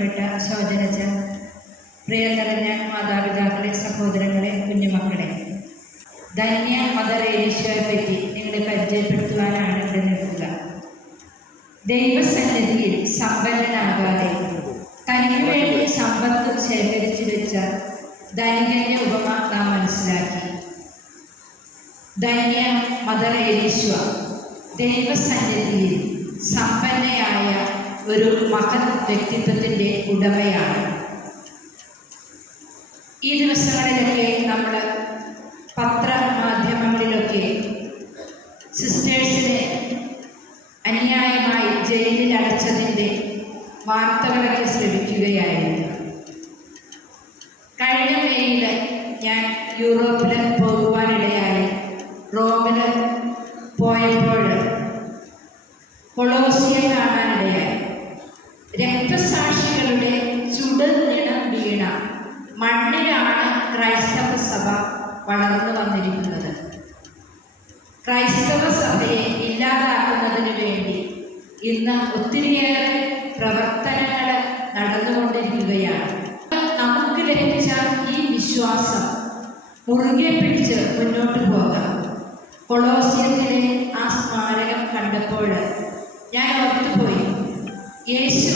ബഹുമാനപ്പെട്ട ശോചനച്ച പ്രിയ നിറഞ്ഞ മാതാപിതാക്കളെ സഹോദരങ്ങളെ കുഞ്ഞുമക്കളെ. ധന്യ മദർ ഏലീശയെ പറ്റി നിങ്ങളെ പരിചയപ്പെടുത്തുവാനാണ് ഇവിടെ നിൽക്കുക. ദൈവസന്നിധിയിൽ സമ്പന്നനാകാതെ തനിക്ക് വേണ്ടി സമ്പത്ത് ശേഖരിച്ചു വെച്ച ധനികന്റെ ഉപമ നാം മനസ്സിലാക്കി. ധന്യ മദർ ഏലീശ്വ ദൈവസന്നിധിയിൽ സമ്പന്നയായ ഒരു മഹത് വ്യക്തിത്വത്തിന്റെ ഉടമയാണ്. ഈ ദിവസങ്ങളിലൊക്കെ നമ്മൾ പത്രമാധ്യമങ്ങളിലൊക്കെ സിസ്റ്റേഴ്സിനെ അന്യായമായി ജയിലിൽ അടച്ചതിന്റെ വാർത്തകളൊക്കെ ശ്രമിക്കുകയായിരുന്നു കഴിഞ്ഞ മേയിൽ ഞാൻ യൂറോപ്പിൽ പോകുവാനിടയായി വളർന്നു വന്നിരിക്കുന്നത്. ക്രൈസ്തവ സഭയെ ഇല്ലാതാക്കുന്നതിന് വേണ്ടി ഇന്ന് ഒത്തിരിയേറെ പ്രവർത്തനങ്ങൾ നടന്നുകൊണ്ടിരിക്കുകയാണ്. നമുക്ക് ലഭിച്ച ഈ വിശ്വാസം മുറുകെ പിടിച്ച് മുന്നോട്ട് പോകാം. കൊളോസിയത്തിലെ ആ സ്മാരകം കണ്ടപ്പോൾ ഞാൻ ഓർത്തുപോയി. യേശു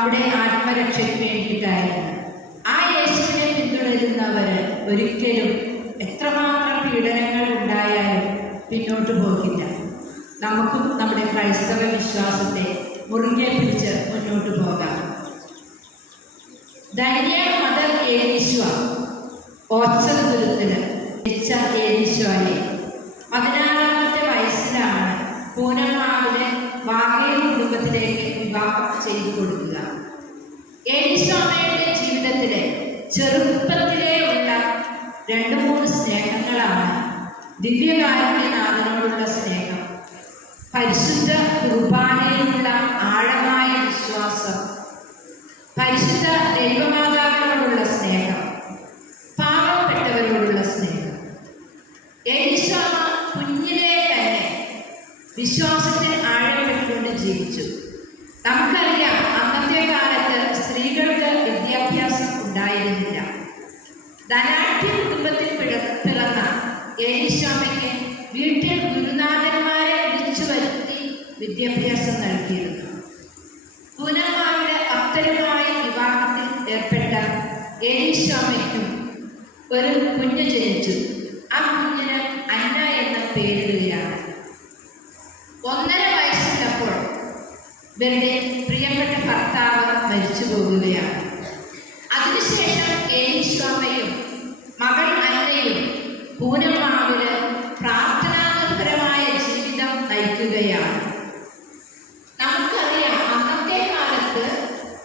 നമ്മുടെ ആത്മരക്ഷയ്ക്ക് വേണ്ടിയിട്ടായിരുന്നു ആ യേശുവിനെ പിന്തുടരുന്നവര് ഒരിക്കലും എത്രമാത്രം പീഡനങ്ങൾ ഉണ്ടായാലും പിന്നോട്ട് പോകില്ല. നമുക്കും നമ്മുടെ ക്രൈസ്തവ വിശ്വാസത്തെ മുറുകെ പിടിച്ച് മുന്നോട്ട് പോകാം. ധന്യ മദർ ഏലീശ്വ ഓച്ചതുരത്തിന് ജനിച്ച ഏലീശ്വനെ പതിനാറാമത്തെ വയസ്സിലാണ് പൂനമാവിലെ വാഗേ കുടുംബത്തിലേക്ക് വിവാഹം ചെയ്തു കൊടുക്കുക ഏലീശ്വമയുടെ ജീവിതത്തിലെ ചെറുപ്പത്തിലേ ഉള്ള രണ്ട് മൂന്ന് സ്നേഹങ്ങളാണ് ദിവ്യകാരുണ്യനാഥനോടുള്ള സ്നേഹം. പരിശുദ്ധ കുർബാനയിലുള്ള ആഴമായ വിശ്വാസം. പരിശുദ്ധ ദൈവമാതാവിനോടുള്ള സ്നേഹം. പാവപ്പെട്ടവരോടുള്ള സ്നേഹം. ഏലിശാമ കുഞ്ഞിലെ തന്നെ വിശ്വാസത്തിൽ ആഴപ്പെട്ടുകൊണ്ട് ജീവിച്ചു. നമുക്കറിയാം അന്നത്തെ കാലത്ത് വീട്ടിൽ ഗുരുനാഥന്മാരെ വിളിച്ചു വരുത്തി വിദ്യാഭ്യാസം നൽകിയിരുന്നു പൂനമ്മയുടെ അത്തരമായ വിവാഹത്തിൽ ഏർപ്പെട്ട ഏലീശാമയ്ക്കും ഒരു കുഞ്ഞു ജനിച്ചു. ആ കുഞ്ഞിന് അന്ന എന്ന പേരിടുകയാണ്. ഒന്നര വയസ്സുള്ളപ്പോൾ ഇവരുടെ പ്രിയപ്പെട്ട ഭർത്താവ് മരിച്ചു പോകുകയാണ്. അതിനുശേഷം ഏലീശാമയും മകൾ അന്നയും പൂനമാവിൽ നയിക്കുകയാണ് നമുക്കറിയാം അന്നത്തെ കാലത്ത്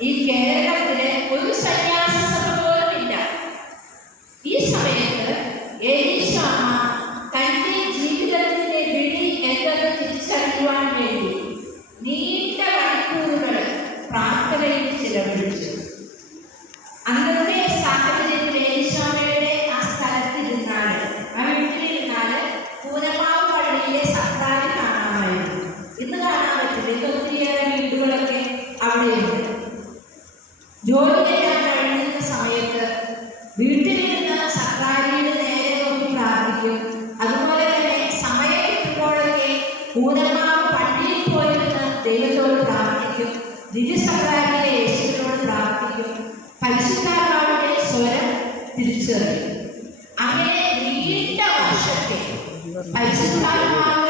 ഈ കേരളത്തിലെ ഒരു സന്യാസ സഭ പോലും ഇല്ല ഈ സമയത്ത് ഏലീശാമ തന്റെ ജീവിതത്തിന്റെ വിളി എന്നത് തിരിച്ചറിയുവാൻ വേണ്ടി നീണ്ട മണിക്കൂറുകൾ പ്രാർത്ഥനയിൽ ചിലവഴിച്ചു. ജോലി ചെയ്യാൻ കഴിയുന്ന സമയത്ത് വീട്ടിലിരുന്ന് സർക്കാരിന് നേരെ നോക്കി പ്രാർത്ഥിക്കും. അതുപോലെ തന്നെ സമയം കിട്ടുമ്പോഴൊക്കെ ഊനമാവ് പള്ളിയിൽ പോയിരുന്ന് ദൈവത്തോട് പ്രാർത്ഥിക്കും. ദിവ്യസത്താരിയിലെ യേശുവിനോട് പ്രാർത്ഥിക്കും. പരിശുദ്ധാത്മാവിന്റെ സ്വരം തിരിച്ചറിയും. അങ്ങനെ നീണ്ട വർഷത്തെ പരിശുദ്ധാത്മാവിനോടുള്ള